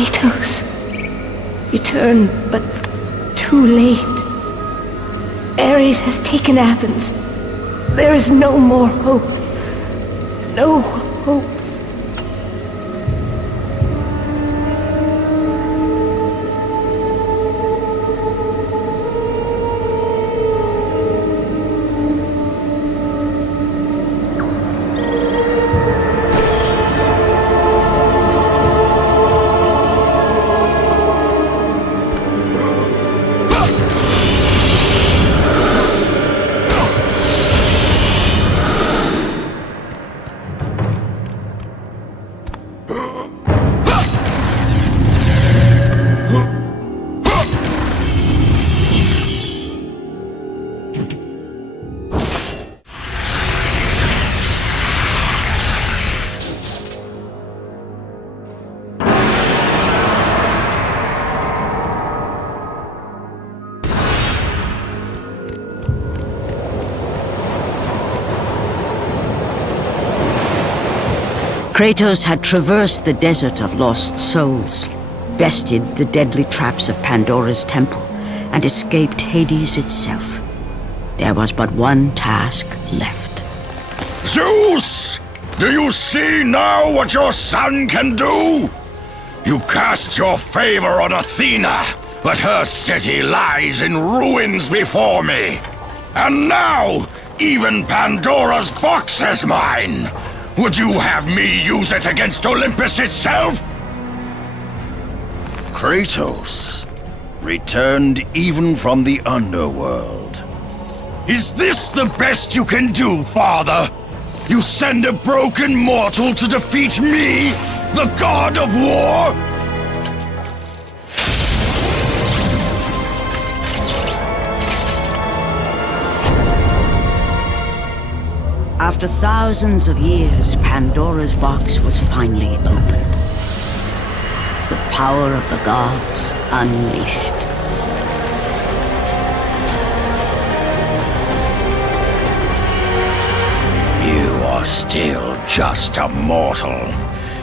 Kratos, return, but too late. Ares has taken Athens. There is no more hope. No hope. Kratos had traversed the desert of lost souls, bested the deadly traps of Pandora's temple, and escaped Hades itself. There was but one task left. Zeus! Do you see now what your son can do? You cast your favor on Athena, but her city lies in ruins before me. And now, even Pandora's box is mine! Would you have me use it against Olympus itself? Kratos, returned even from the underworld. Is this the best you can do, father? You send a broken mortal to defeat me, the god of war? After thousands of years, Pandora's box was finally opened. The power of the gods unleashed. You are still just a mortal.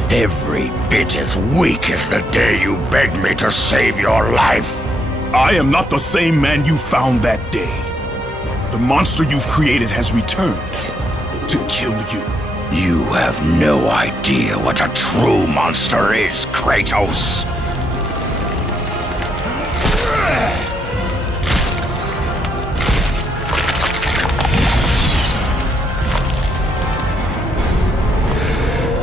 Every bit as weak as the day you begged me to save your life. I am not the same man you found that day. The monster you've created has returned to kill you. You have no idea what a true monster is, Kratos.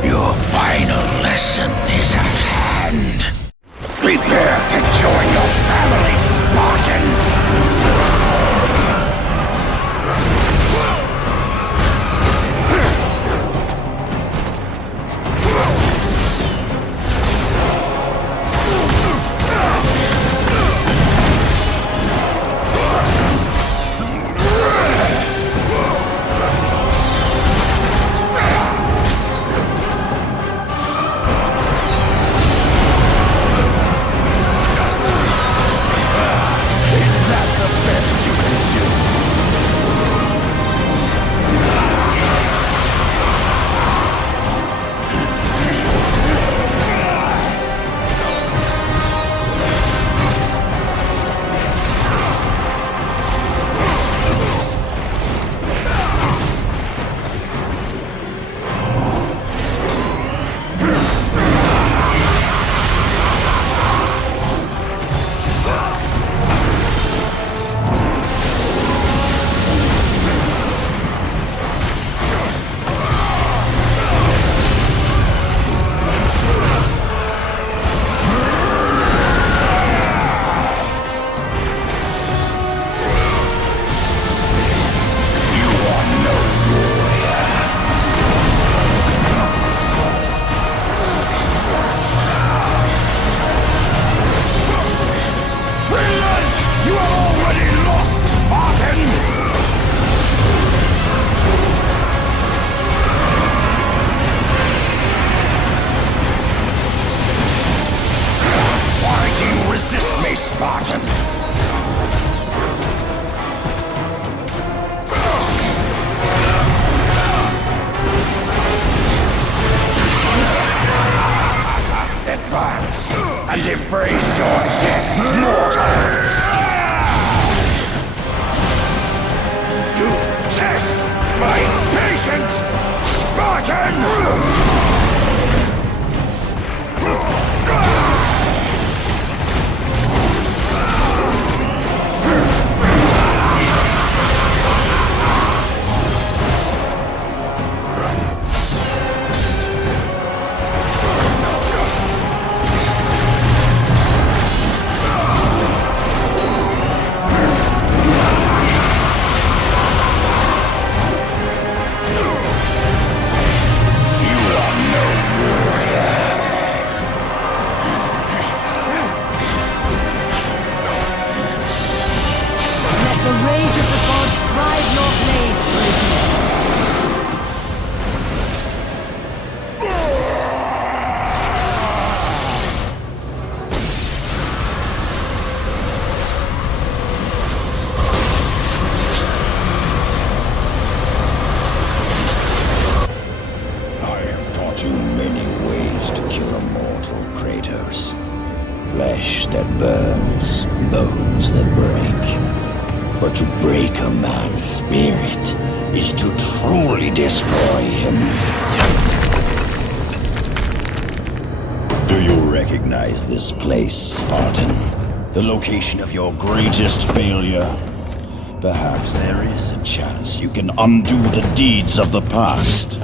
Your final lesson is at hand. Prepare to join your family, Spartan! and embrace your death, mortal! You test my patience, Spartan! The rage of the gods drive your blades, Kratos. I have taught you many ways to kill a mortal, Kratos. Flesh that burns, bones that break. But to break a man's spirit is to truly destroy him. Do you recognize this place, Spartan? The location of your greatest failure? Perhaps there is a chance you can undo the deeds of the past.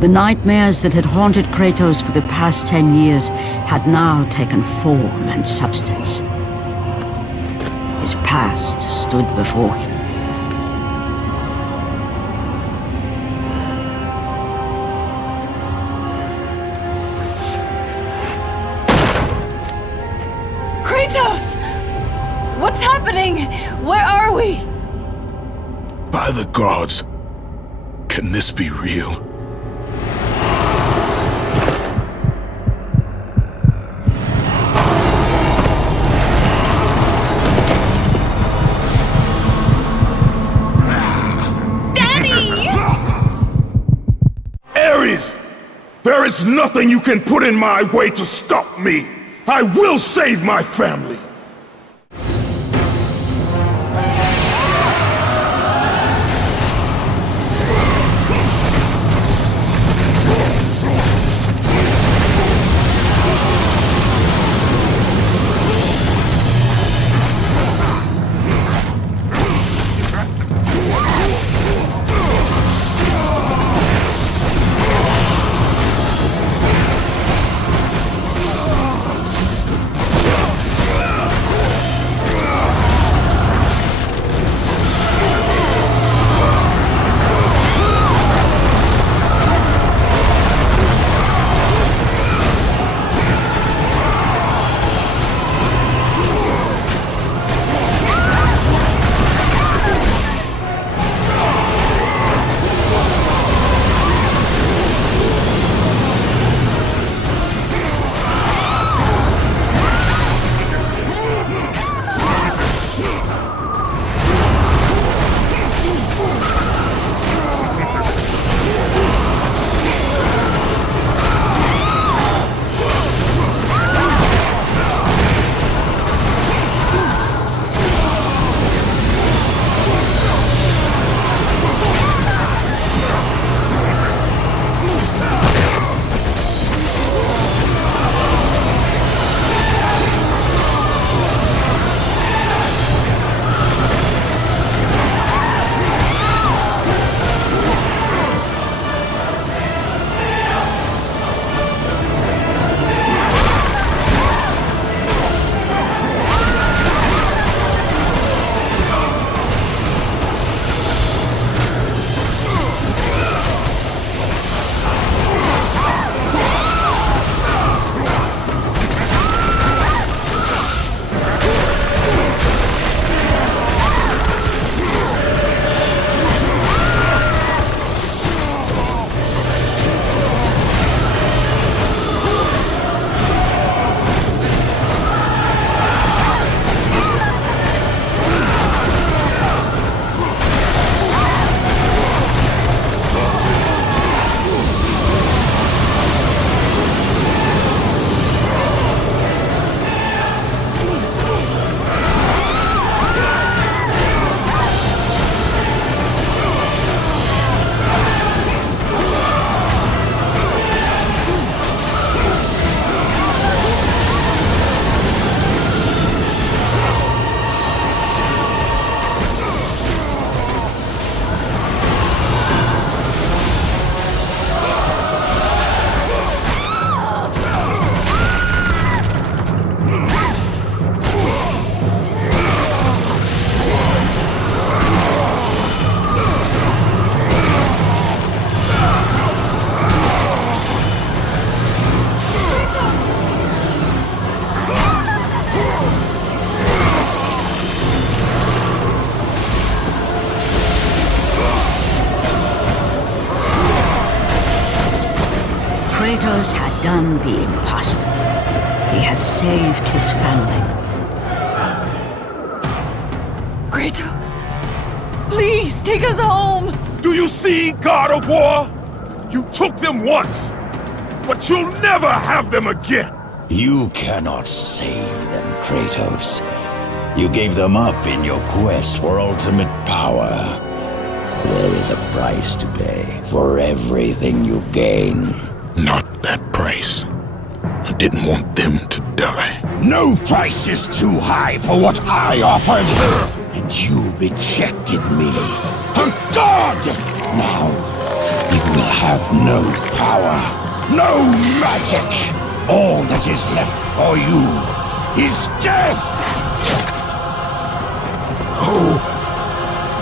The nightmares that had haunted Kratos for the past 10 years had now taken form and substance. His past stood before him. Kratos! What's happening? Where are we? By the gods, can this be real? Ares! There is nothing you can put in my way to stop me! I will save my family! Kratos had done the impossible. He had saved his family. Kratos, please take us home! Do you see, God of War? You took them once, but you'll never have them again. You cannot save them, Kratos. You gave them up in your quest for ultimate power. There is a price to pay for everything you gain. Not that price. I didn't want them to die. No price is too high for what I offered. And you rejected me. A god! Now, you will have no power, no magic. All that is left for you is death! Oh,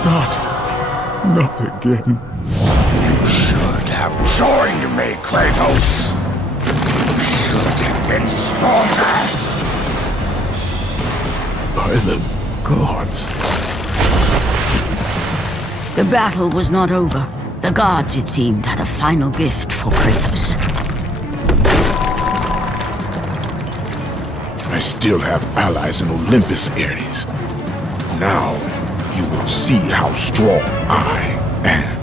not again. You should have joined me, Kratos. You should have been stronger. By the gods. The battle was not over. The gods, it seemed, had a final gift for Kratos. I still have allies in Olympus, Ares. Now, you will see how strong I am.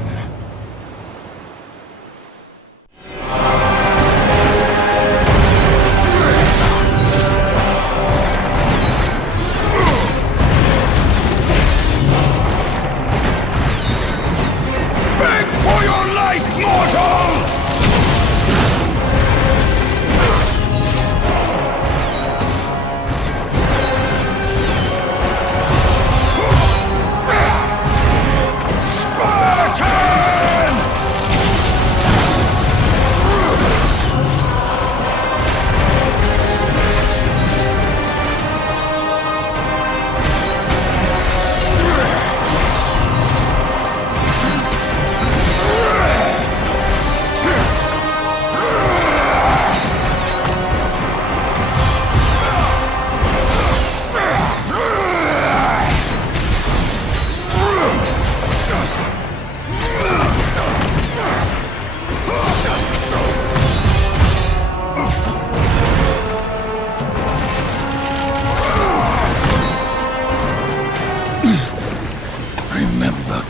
Beg for your life, mortal!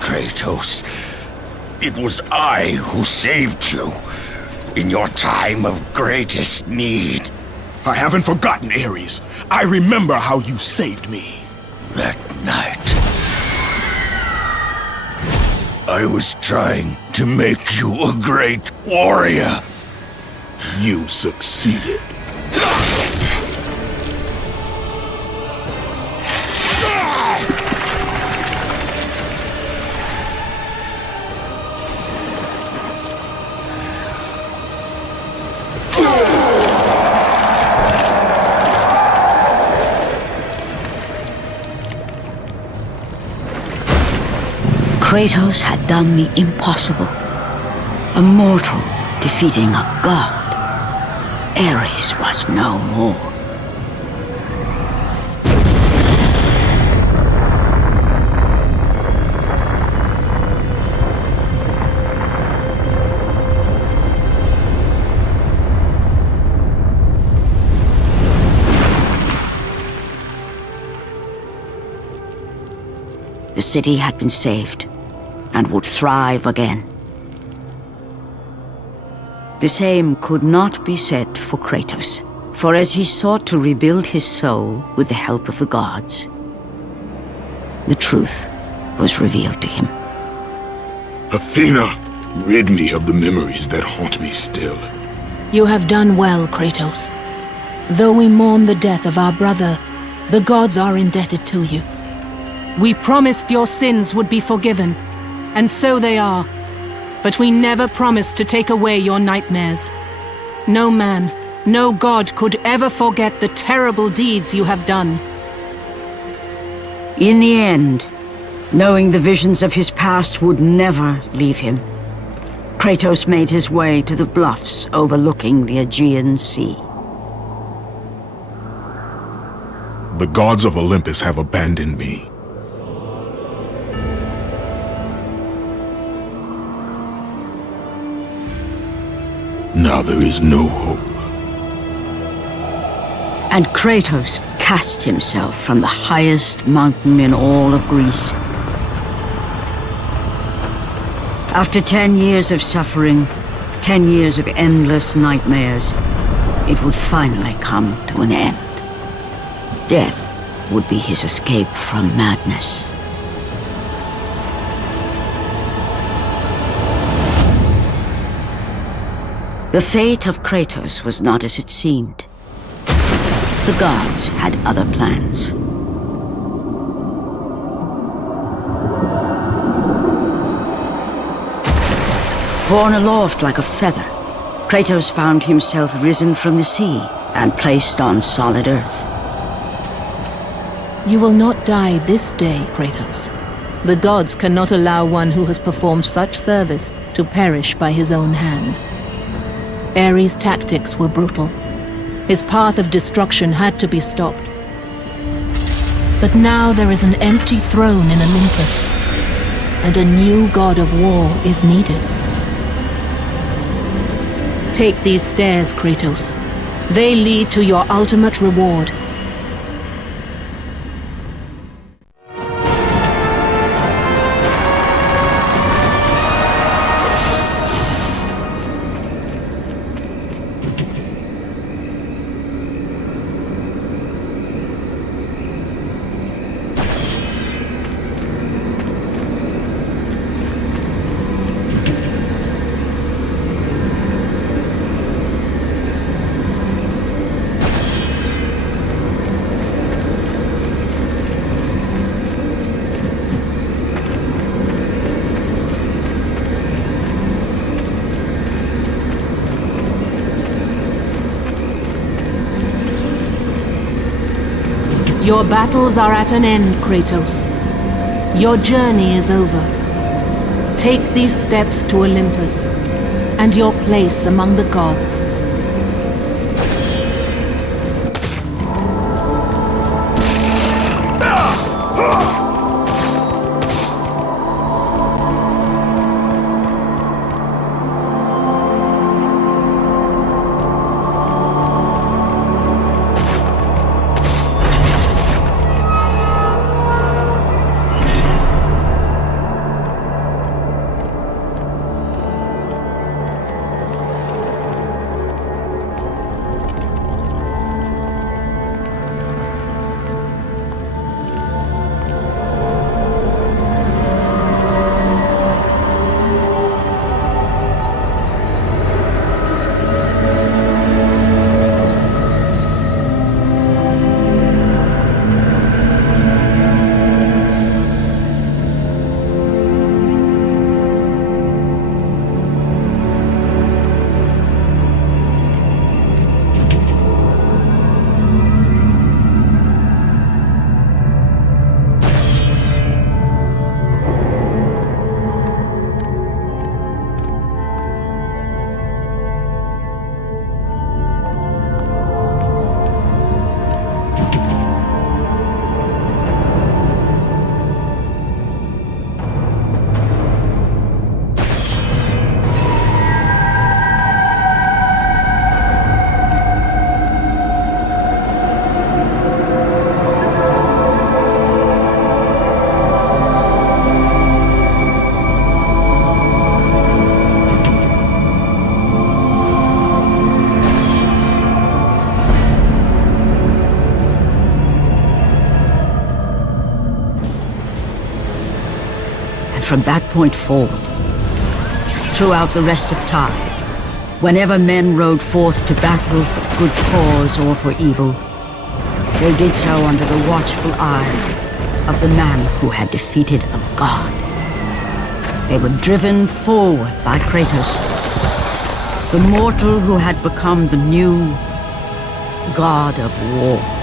Kratos, it was I who saved you in your time of greatest need. I haven't forgotten, Ares. I remember how you saved me. That night, I was trying to make you a great warrior. You succeeded. Kratos had done the impossible. A mortal defeating a god. Ares was no more. The city had been saved and would thrive again. The same could not be said for Kratos, for as he sought to rebuild his soul with the help of the gods, the truth was revealed to him. Athena, rid me of the memories that haunt me still. You have done well, Kratos. Though we mourn the death of our brother, the gods are indebted to you. We promised your sins would be forgiven, and so they are. But we never promised to take away your nightmares. No man, no god could ever forget the terrible deeds you have done. In the end, knowing the visions of his past would never leave him, Kratos made his way to the bluffs overlooking the Aegean Sea. The gods of Olympus have abandoned me. Now there is no hope. And Kratos cast himself from the highest mountain in all of Greece. After 10 years of suffering, 10 years of endless nightmares, it would finally come to an end. Death would be his escape from madness. The fate of Kratos was not as it seemed. The gods had other plans. Borne aloft like a feather, Kratos found himself risen from the sea and placed on solid earth. You will not die this day, Kratos. The gods cannot allow one who has performed such service to perish by his own hand. Ares' tactics were brutal. His path of destruction had to be stopped. But now there is an empty throne in Olympus, and a new god of war is needed. Take these stairs, Kratos. They lead to your ultimate reward. Your battles are at an end, Kratos. Your journey is over. Take these steps to Olympus, and your place among the gods. From that point forward, throughout the rest of time, whenever men rode forth to battle for good cause or for evil, they did so under the watchful eye of the man who had defeated a god. They were driven forward by Kratos, the mortal who had become the new god of war.